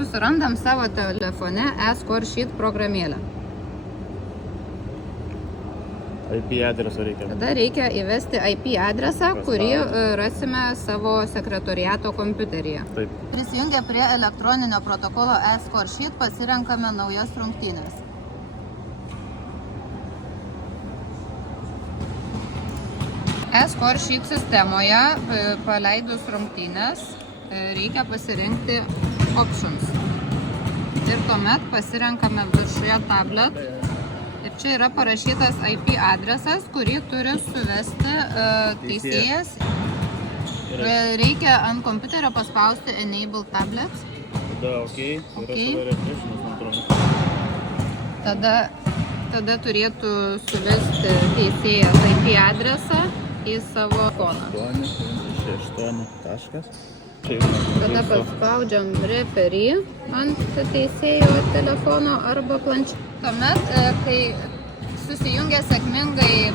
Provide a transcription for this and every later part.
susirandam savo telefone e-Scoresheet programėlę. IP adresą reikia. Tada reikia įvesti IP adresą, kurį rasime savo sekretoriato kompiuteryje. Taip. Prisijungę prie elektroninio protokolo e-Scoresheet pasirenkame naujas rungtynes. E-Scoresheet sistemoje paleidus rungtynes reikia pasirinkti Options. Ir tuomet pasirenkame viršuje Tablet. Ir čia yra parašytas IP adresas, kurį turi suvesti teisėjas. Reikia ant kompiuterio paspausti Enable Tablets. Tada Tada turėtų suvesti teisėjas IP adresą į savo foną. 868 taškas. Tada paspaudžiam referee ant teisėjo telefono arba planšetės. Tuomet, kai susijungia sėkmingai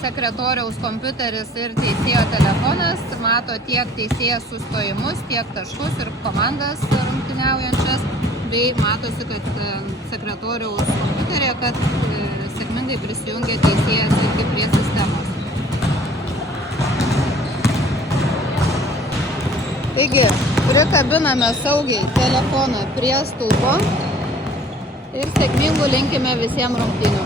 sekretoriaus kompiuteris ir teisėjo telefonas, mato tiek teisėjas sustojimus, tiek taškus ir komandas rungtyniaujančias, bei matosi, kad sekretoriaus kompiuterė, kad sėkmingai prisijungia teisėjas iki prie sistemos. Taigi, prikabiname saugiai telefoną prie stulpo ir sėkmingų linkime visiems rungtynių.